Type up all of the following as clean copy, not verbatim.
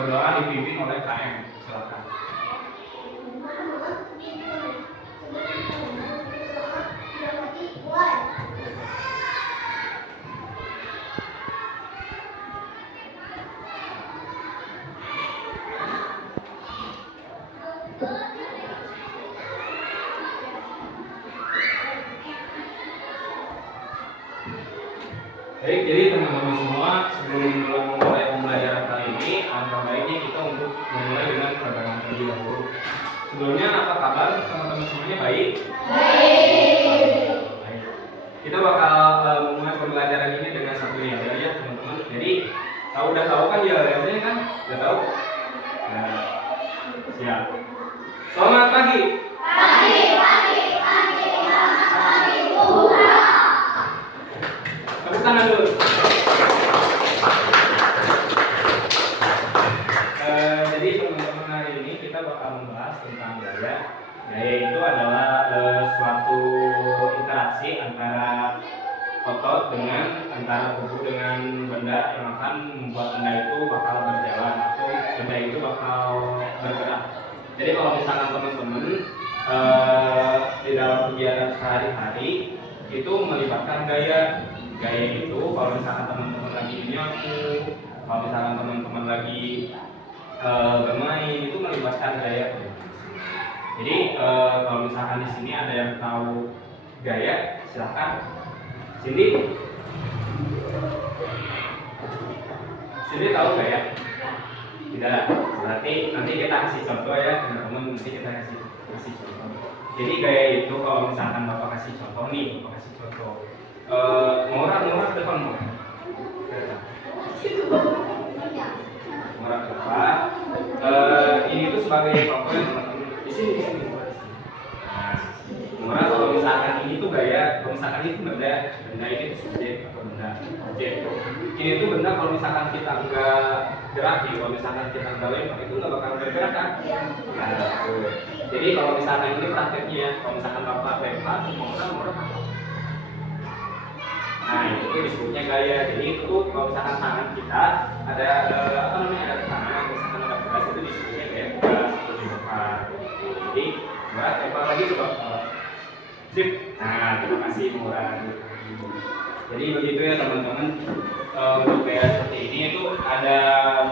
berdoa dipimpin oleh KM. Silakan. Jadi teman-teman semua, sebelum memulai pembelajaran kali ini, alangkah baiknya kita untuk memulai dengan pegangan terlebih dahulu. Sebelumnya apa kabar teman-teman semuanya? Baik? Baik. Kita bakal memulai pembelajaran ini dengan satu yel ya teman-teman. Jadi udah tahu kan yel-yelnya kan? Udah tahu? Nah, siap. Selamat pagi. Tepuk tangan dulu. Jadi teman-teman, hari ini kita bakal membahas tentang gaya. Gaya itu adalah suatu interaksi antara otot antara tubuh dengan benda yang akan membuat benda itu bakal berjalan atau benda itu bakal bergerak. Jadi kalau misalkan teman-teman di dalam kegiatan sehari-hari itu melibatkan gaya. Gaya itu kalau misalkan teman-teman lagi nyapu, kalau misalkan teman-teman lagi bermain, itu melibatkan gaya. Jadi kalau misalkan di sini ada yang tahu gaya, silakan. Cindy tahu gaya? Tidak. Berarti nanti kita kasih contoh ya teman-teman. Nanti kita kasih contoh. Jadi gaya itu kalau misalkan bapak kasih contoh nih, bapak kasih contoh. Murah depan murah. Murah depan. Ini tuh sebagai contoh ya teman-teman. Di sini. Murah kalau misalkan ini tuh gaya, kalau misalkan itu benda ini subjek atau benda objek. Ini tuh benda kalau misalkan kita enggak geraki, kalau misalkan kita enggak lempar itu nggak bakal bergerak kan? Nah, jadi kalau misalkan ini prakteknya, kalau misalkan bapak lempar, murah. Nah itu tuh disebutnya gaya. Jadi itu tuh kalau misalkan tangan kita ada ada tangan, kalau misalkan ada keras itu disebutnya gaya keras atau lempar. Jadi murah lempar lagi coba. Sip. Nah terima kasih murah. Jadi begitu ya teman-teman. Untuk gaya seperti ini itu ada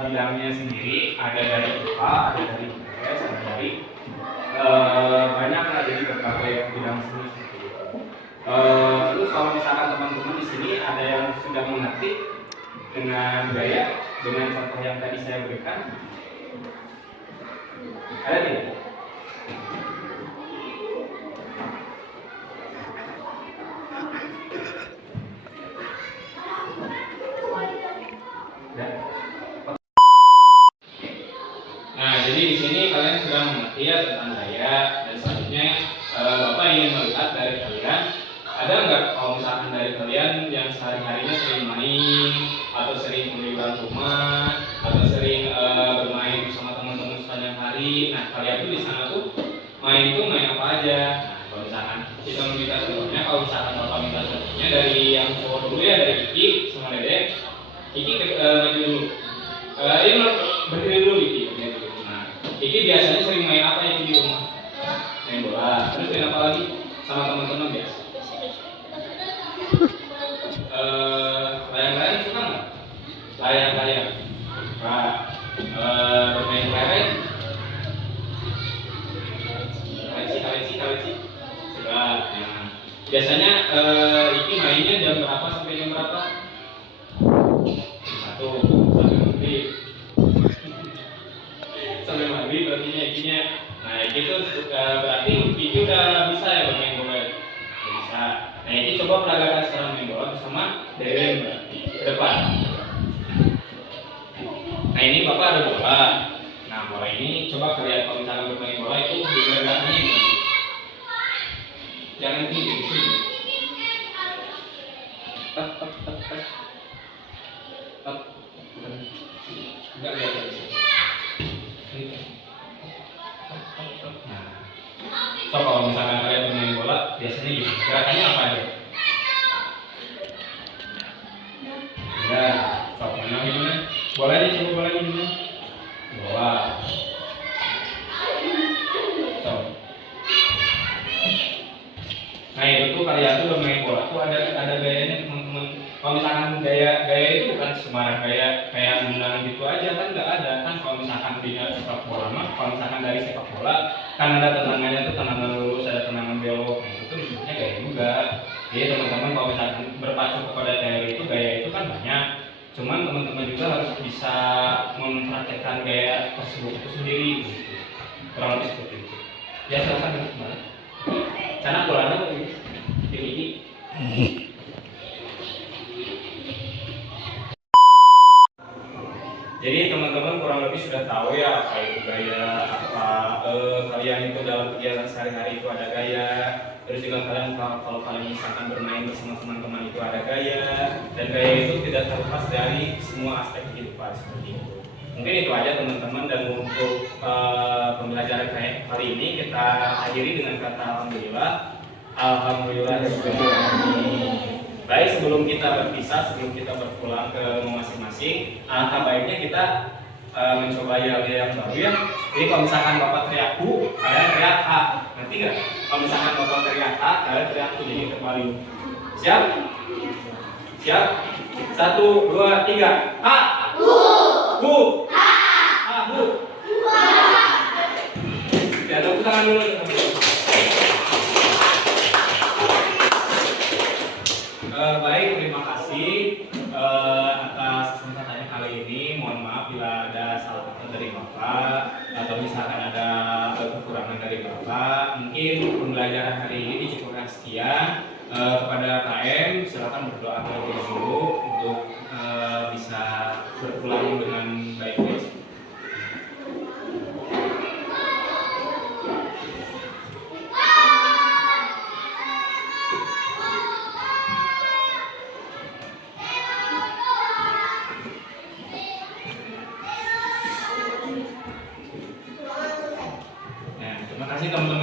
bidangnya sendiri, ada dari IPA, ada dari IPS, ada dari banyak lah, jadi berbagai bidang seni. Terus kalau misalkan teman-teman di sini ada yang sudah mengerti dengan gaya, dengan contoh yang tadi saya berikan, ada tidak? Nah, jadi di sini kalian sudah mengerti ya tentang gaya, dan selanjutnya Bapak ingin melihat dari kalian, ada nggak kalau misalkan dari kalian yang sehari-harinya sering main, atau sering meliburan rumah, atau sering bermain bersama teman-teman sepanjang hari. Nah, kalian tuh di sana tuh main apa aja? Nah, kalau misalkan kita meminta contohnya, kalau misalkan Bapak minta contohnya dari yang cowok dulu ya, dari Iki sama Dede. Iki maju dulu. Ini berdiri dulu Iki. Iki biasanya sering main apa ya di rumah? Main bola. Terus main apa lagi? Sama teman-teman biasa. Layang-layang suka nggak? Layang-layang. Nah, bermain kelereng. Kaleci. Suka. Nah, biasanya Iki mainnya jam berapa sampai jam berapa? 1 sampai maghrib. Sampai maghrib berarti Ikinya. Nah, Iki tuh berarti Iki udah bisa ya bermain bola. Udah bisa. Nah, Iki coba peragakan sekarang main bola bersama Deren berarti ke depan. Nah, ini Bapak ada bola. Nah, bola ini coba kalian kalau misalnya bermain bola itu digerakkannya gimana? Jangan tinggi di sini. Enggak lihat dari sini. So kalau misalkan kalian bermain bola biasanya gini, gerakannya apa aja? Ya, so mana gimana? Bolanya coba bolanya gimana? Kalau misalkan gaya itu bukan sembarang gaya kayak menang gitu aja kan, nggak ada kan. Kalau misalkan di sepak bola mah, kalau misalkan dari sepak bola kan ada tendangannya tuh, tendangan lurus, ada tendangan belok, nah itu disebutnya gaya juga. Jadi teman-teman kalau misalkan berpacu kepada teori itu, gaya itu kan banyak. Cuman teman-teman juga harus bisa mempraktekkan gaya tersebut itu sendiri gitu. Kurang lebih seperti itu. Ya silakan kembali. Karena polanya ini. Jadi teman-teman kurang lebih sudah tahu ya apa itu gaya, apa kalian itu dalam kegiatan sehari-hari itu ada gaya. Terus juga kalian kalau kalian misalkan bermain bersama teman-teman itu ada gaya, dan gaya itu tidak terlepas dari semua aspek kehidupan seperti itu. Mungkin itu aja teman-teman, dan untuk pembelajaran kali ini kita akhiri dengan kata alhamdulillah. Alhamdulillah. Baik, sebelum kita berpisah, sebelum kita berpulang ke rumah masing-masing, alangkah baiknya kita mencoba hal yang baru ya. Jadi kalau misalkan Bapak teriak "bu", kalian teriak "a", ngerti nggak? Kalau misalkan Bapak teriak "a", kalian teriak "u", jadi kembali. Siap? Siap? 1, 2, 3. A. Bu. Bu. A. Bu. Ya, tepuk tangan dulu. Baik, terima kasih atas kesempatannya kali ini. Mohon maaf bila ada salah kata dari Bapak atau misalkan ada kekurangan dari Bapak. Mungkin pembelajaran hari ini dicukupkan sekian. Kepada KM silakan berdoa terlebih dahulu untuk bisa berpulang dengan baik-baik. Terima kasih teman-teman.